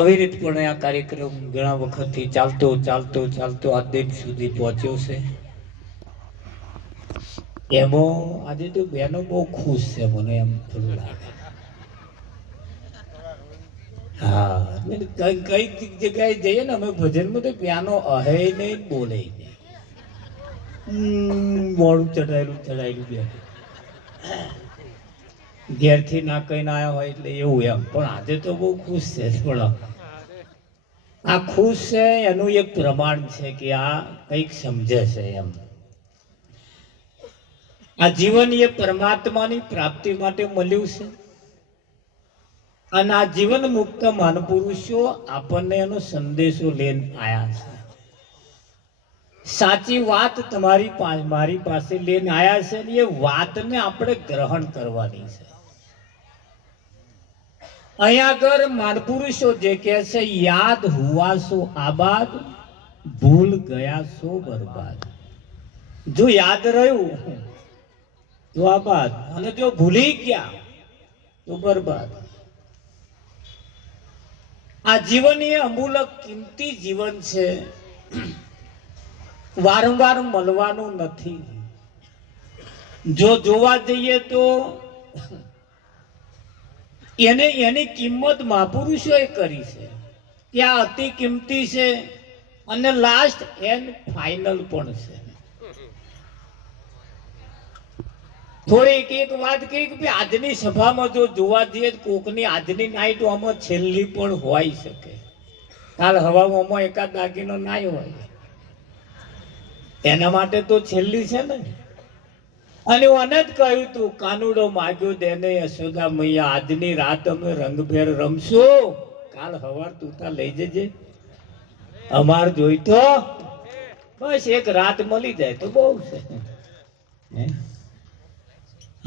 અવિરતપણે આ કાર્યક્રમ ઘણા વખતથી ચાલતો ચાલતો ચાલતો આ દિન સુધી પહોંચ્યો છે. એમાં આજે તો બહેનો બહુ ખુશ છે, મને એમ થોડું લાગે. હા, કઈ જગ્યાએ જઈએ ને અમે ભજનમાં તો પિયાનો અહે નહીં, બોલે નહીં. મોડું ચડાયેલું બે ઘેરથી ના કઈ ના આવ્યા હોય એટલે એવું એમ. પણ આજે તો બહુ ખુશ છે. પણ આ ખુશ છે એનું એક પ્રમાણ છે કે આ કંઈક સમજે છે એમ. આ જીવન એ પરમાત્માની પ્રાપ્તિ માટે મળ્યું છે અને આ જીવન મુક્ત મહાપુરુષો આપણને એનો સંદેશો લઈને આવ્યા છે. સાચી વાત તમારી મારી પાસે લઈને આવ્યા છે અને એ વાતને આપણે ગ્રહણ કરવાની છે. અહીંયા આગળ મહાપુરુષો જે કહે છે, યાદ હુઆ સો આબાદ, ભૂલ ગયા સો બરબાદ. જો યાદ રહ્યું તો આબાદ, અને જો ભૂલી ગયા તો બરબાદ. આ જીવન એ અમૂલક કિંમતી જીવન છે, વારંવાર મળવાનું નથી. જો જોવા જઈએ તો એની કિંમત મહાપુરુષોએ કરી છે, ત્યાં અતિ કિંમતી છે અને લાસ્ટ એન્ડ ફાઇનલ પણ છે. થોડીક એક વાત કહી કે આજની સભામાં જો જોવા જઈએ કોકની આજની નાઈટ આમાં છેલ્લી પણ હોઈ શકે. કાલ હવામાં એકાદ દાગીનો નાય હોય, એના માટે તો છેલ્લી છે ને. અને મને જ કહ્યું તું, કાનુડો માગ્યો દેને યશોદા મૈયા, આજની રાત અમે રંગભેર રમશો, કાલ હવાર તું તા લઈ જજે. અમાર જોઈ તો બસ એક રાત મળી જાય તો બહુ છે.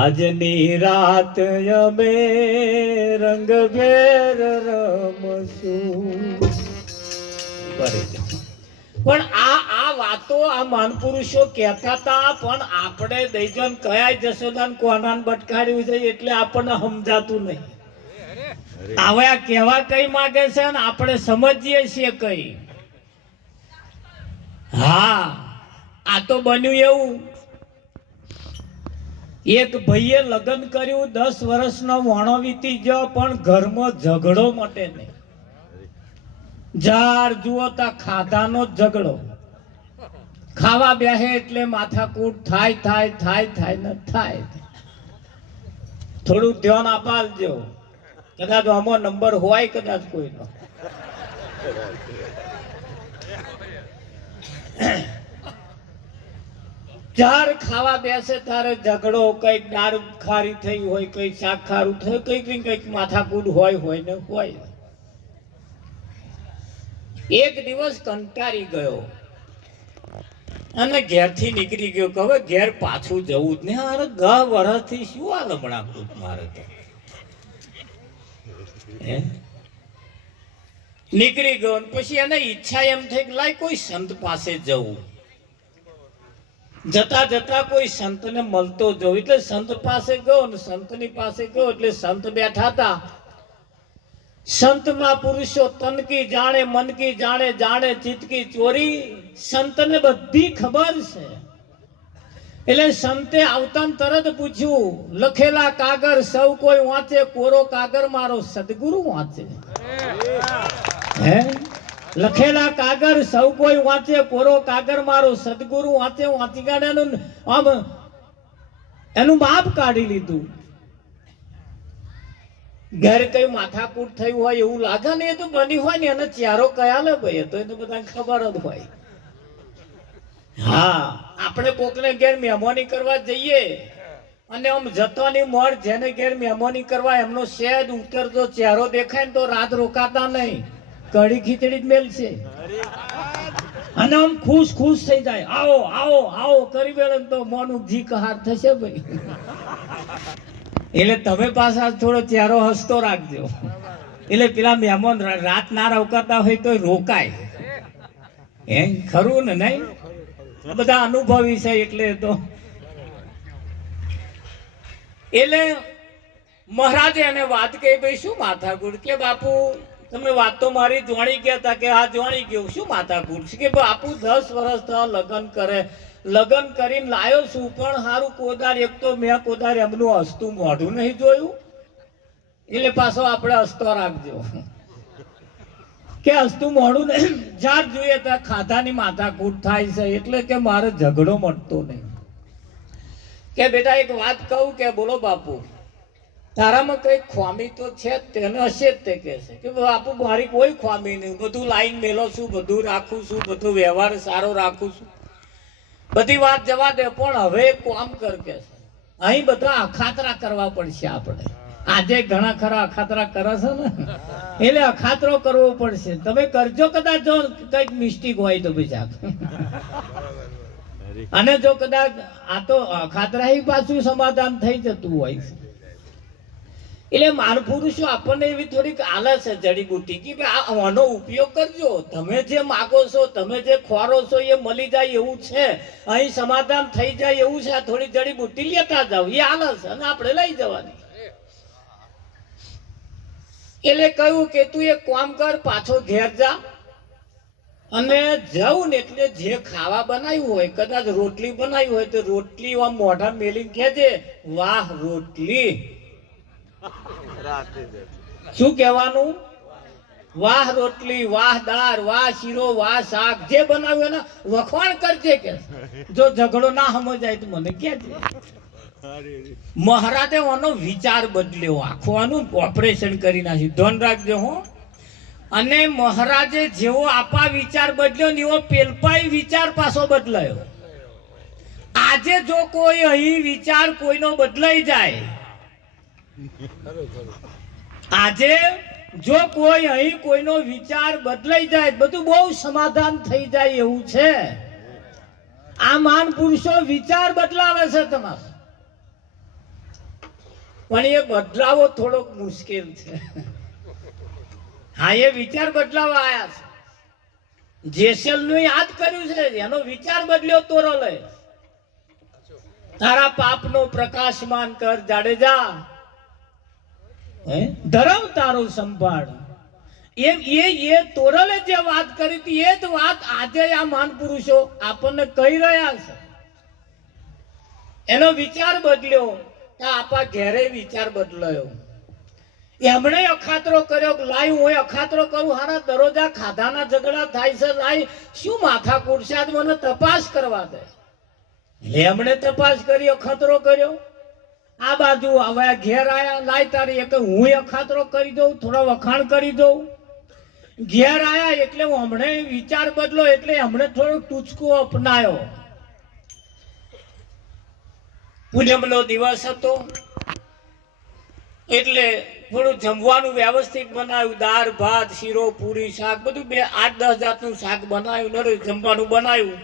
આજની રાત અમે રંગભેર રમશું. પણ આ વાતો આ મહાપુરુષો કહેતા હતા, પણ આપણે દઈજન કયા જશોદાન કોનાન બટકાડ્યું છે એટલે આપણને સમજાતું નહીં. હવે આ કહેવા કઈ માંગે છે ને આપણે સમજીએ છીએ કઈ. હા, આ તો બન્યું એવું, એક ભાઈએ લગ્ન કર્યું, 10 વર્ષનો વાણો વીતી ગયો, પણ ઘરમાં ઝઘડો મટે નહીં. જાર જુઓ તા ખાધાનો ઝઘડો. ખાવા બેહે એટલે માથાકૂટ થાય ને થાય. થોડું ધ્યાન અપાલજો, કદાચ આમાં નંબર હોય, કદાચ કોઈનો. ચાર ખાવા બેસે તારે ઝઘડો, કઈક દાળ ખારી થઈ હોય, કઈક શાક ખારું થયું, કઈક માથાકૂટ હોય ને હોય. એક દિવસ કંટાળી ગયો અને ઘેરથી નીકળી ગયો કે હવે ઘેર પાછું જવું જ નહીં. અરે 10 વર્ષથી શું આ લમણા કૂટ મારે તો. નીકળી ગયો પછી એને ઈચ્છા એમ થઈ કે લાય કોઈ સંત પાસે જવું. જતા જતા કોઈ સંતને મળતો જવું, એટલે સંત પાસે ગયો ને સંતની પાસે ગયો એટલે સંત બેઠા હતા. સંતમાં પુરુષો તન કી જાણે, મન કી જાણે, જાણે ચિત્ત કી ચોરી. સંતને બધી ખબર છે. એટલે સંતે આવતા તરત પૂછ્યું, લખેલા કાગળ સૌ કોઈ વાંચે, કોરો કાગળ મારો સદગુરુ વાંચે. હે, લખેલા કાગળ સૌ કોઈ વાંચે, કોરો કાગળ મારો સદગુરુ વાંચે. વાંચી કાઢે એનું માપ કાઢી લીધું. ઘર કઈ માથાકૂટ થયું હોય એવું લાગે ને, એ તો બની હોય ને એને ચારો કયા લે ભાઈ, તો એને બધા ખબર જ હોય. હા, આપણે કોકને ઘેર મહેમાની કરવા જઈએ અને આમ જતોની મોર જેને ઘેર મહેમાની કરવા એમનો સહેજ ઉતરતો ચહેરો દેખાય ને તો રાત રોકાતા નહીં, કઢી ખીચડી જ મેલશે અને આમ ખુશ થઈ જાય. આવો આવો આવો કરી બેડે તો મોનું જી કહાર થશે ભાઈ. એટલે તમે પાછા થોડો ચહેરો હસતો રાખજો, એટલે પેલા મહેમાન રાત ના રોકાતા હોય તો રોકાય. એમ ખરું ને? નહીં, બધા અનુભવી છે એટલે તો. એટલે મહારાજે એને વાત કહી, ભાઈ શું માથાકૂટ? કે બાપુ તમે વાત તો મારી જોણી કહેતા કે આ જોણી ગયું શું માથાકૂટ છે કે બાપુ 10 વર્ષ થયા લગ્ન કરે, લગ્ન કરીને લાયો છું પણ હારું કોદાર એક તો મેં કોદાર એમનું હસતું મોઢું નહીં જોયું, એટલે પાછો આપણે હસતો રાખજો કે હસતું મોઢું નહીં, જ્યાં જોઈએ ત્યાં ખાધાની માથાકૂટ થાય છે, એટલે કે મારે ઝઘડો મળતો નહીં. કે બેટા એક વાત કહું કે બોલો બાપુ, તારામાં કઈ ખામી તો છે જ, તેને હશે જ. તે કહે છે કે બાપુ મારી કોઈ ખામી નહીં, બધું લાઈન મેલો છું, બધું રાખું છું, બધો વ્યવહાર સારો રાખું છું, બધી વાત જવા દે, પણ હવે એક કામ કર કે છે, અહીં બધા અખાતરા કરવા પડશે આપણે. આજે ઘણા ખરા અખાતરા કરે છે ને, એટલે અખાતરો કરવો પડશે. તમે કરજો કદાચ જો કઈક મિસ્ટેક હોય તો બીજા, અને જો કદાચ આ તો અખાતરા પાછું સમાધાન થઈ જતું હોય છે. એટલે માનપુરુષો આપણને એવી થોડીક આલસ છે જડીબુટી કે આનો ઉપયોગ કરજો, તમે જે માગો છો, તમે જે ખોરો છો એ મળી જાય એવું છે, અહીં સમાધાન થઈ જાય એવું છે, થોડી જડીબુટી લેતા જાવ, એ આલસ અને આપણે લઈ જવાની. એટલે કહ્યું કે તું એક કામ કર, પાછો ઘેર જા, અને જવું ને એટલે જે ખાવા બનાવ્યું હોય, કદાચ રોટલી બનાવી હોય તો રોટલી આમ મોઢા મેલીને કહેજે, વાહ રોટલી. શું કહેવાનું? વાહ રોટલી, વાહ દાળ, વાહ શીરો, વાહ શાક, જે બનાવ્યું ને વખવાણ કરજે. કે જો ઝઘડો ના સમજાય તો મને કહેજે. મહારાજે આનો વિચાર બદલ્યો, આખું આનું ઓપરેશન કરી નાખ્યું, ધ્યાન રાખજો હો. અને મહારાજે જેવો આપા વિચાર બદલ્યો ને એવો પેલપાઈ વિચાર પાછો બદલાયો. આજે જો કોઈ અહીં વિચાર કોઈનો બદલાઈ જાય, આજે જો કોઈ અહીં કોઈનો વિચાર બદલાઈ જાય, બધું બહુ સમાધાન થઈ જાય એવું છે. આ મહાન પુરુષો વિચાર બદલાવે છે તમારો, પણ એ બદલાવો થોડોક મુશ્કેલ છે. હા, એ વિચાર બદલાવા આયા છે. જેસલ નું યાદ કર્યું છે, એનો વિચાર બદલ્યો તોરો લે. તારા પાપનો પ્રકાશમાન કર જાડેજા, ધર્મ તારો સંભાળ. એમ એ તોરલે જે વાત કરી હતી એ જ વાત આજે આ મહાન પુરુષો આપણને કહી રહ્યા છે. એનો વિચાર બદલ્યો, આપા ઘેરે વિચાર બદલાયો. એમણે અખાતરો કર્યો, લાઈ હું અખાતરો કરું, હારા દરોજા ખાધાના ઝઘડા થાય છે, લાઈ શું માથા કૂટશે, આજ મને તપાસ કરવા દે. એમણે તપાસ કરી, અખાતરો કર્યો. આ બાજુ હવે ઘેર આયા, લાઈ તારી એક હું અખાતરો કરી દઉં, થોડા વખાણ કરી દઉં. ઘેર આયા એટલે હમણે વિચાર બદલો, એટલે હમણે થોડો ટૂચકો અપનાયો. પૂનમનો દિવસ હતો એટલે થોડું જમવાનું વ્યવસ્થિત બનાવ્યું, દાળ ભાત શીરો પૂરી શાક બધું 8-10 જાતનું શાક બનાવ્યું, જમવાનું બનાવ્યું.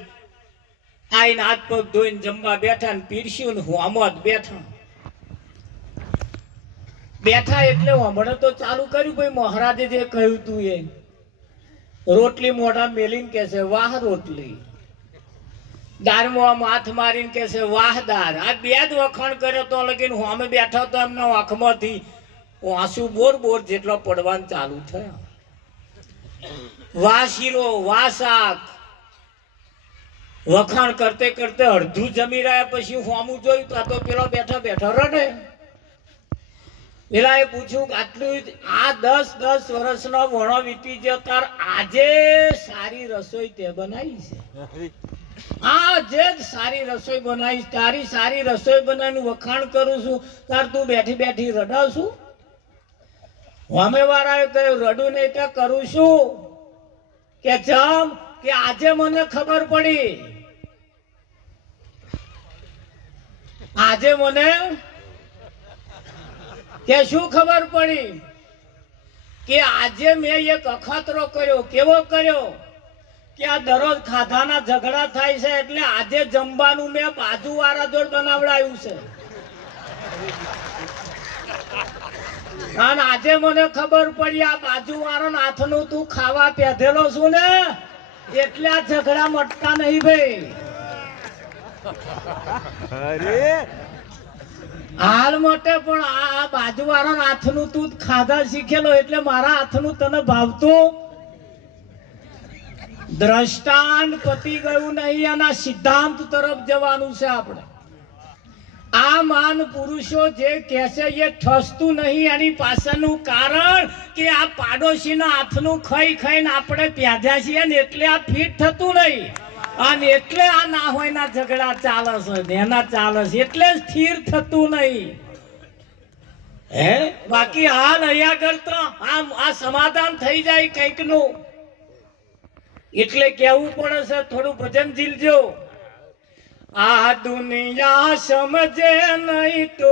આઈને હાથ પગ ધોઈને જમવા બેઠા ને પીરસ્યું ને હું આમ બેઠા એટલે હમણાં તો ચાલુ કર્યું. ભાઈ મહારાજે જે કહ્યું તું એ રોટલી મોઢા મેલીને કે છે વાહ રોટલી, દાળમાં આમ હાથ મારીને કે છે વાહ દાળ. આ બે જ વખાણ કર્યો તો લગીને હું અમે બેઠા તો એમના આંખમાંથી આંસુ બોર બોર જેટલો પડવાનું ચાલુ થયા. વાહ શીરો, વાહ શાક વખાણ કરતે કરતે અડધું જમી રહ્યા પછી હોમું જોયું તો પેલો બેઠા બેઠા રડે. પેલા એ પૂછ્યું આટલું આ 10 વર્ષનો વણો વીતી ગયો, તાર આજે સારી રસોઈ તે બનાવી છે, આજે જ સારી રસોઈ બનાવી, તારી સારી રસોઈ બનાવીને વખાણ કરું છું, તાર તું બેઠી બેઠી રડાવશું. અમે વાળાએ કહ્યું રડું નહીં તો કરું શું કે જમ કે આજે મને ખબર પડી, આજે મને કે શું ખબર પડી કે આજે મેં એક અખાતરો કર્યો. કેવો કર્યો કે આ દરરોજ ખાધાના ઝઘડા થાય છે એટલે આજે જમવાનું મેં બાજુવાળા જોડ બનાવડાયું છે. અને આજે મને ખબર પડી આ બાજુવાળાના હાથનું તું ખાવા પેધેલો છું ને એટલે આ ઝઘડા મટતા નહીં ભાઈ. હાલ માટે પણ આ બાજુવાળા હાથનું તું ખાધા શીખેલો એટલે મારા હાથનું તને ભાવતું દ્રષ્ટાંત પતી ગયું નહીં, આના સિદ્ધાંત તરફ જવાનું છે આપણે. આ માન પુરુષો જે કહે છે એ ઠસતું નહીં. એની પાછળનું કારણ કે આ પાડોશીના હાથનું ખાઈ ખાઈને આપણે પ્યાધ્યા છીએ ને એટલે આ ફિટ થતું નહીં, અને એટલે આ ના હોય ના ઝઘડા ચાલે છે, એના ચાલે છે એટલે સ્થિર થતું નહીં. હે બાકી હાલ અહીંયા કરતા આ સમાધાન થઈ જાય કંઈક નું, એટલે કેવું પડે છે થોડું ભજન ઝીલજો. આ દુનિયા સમજે નહીં તો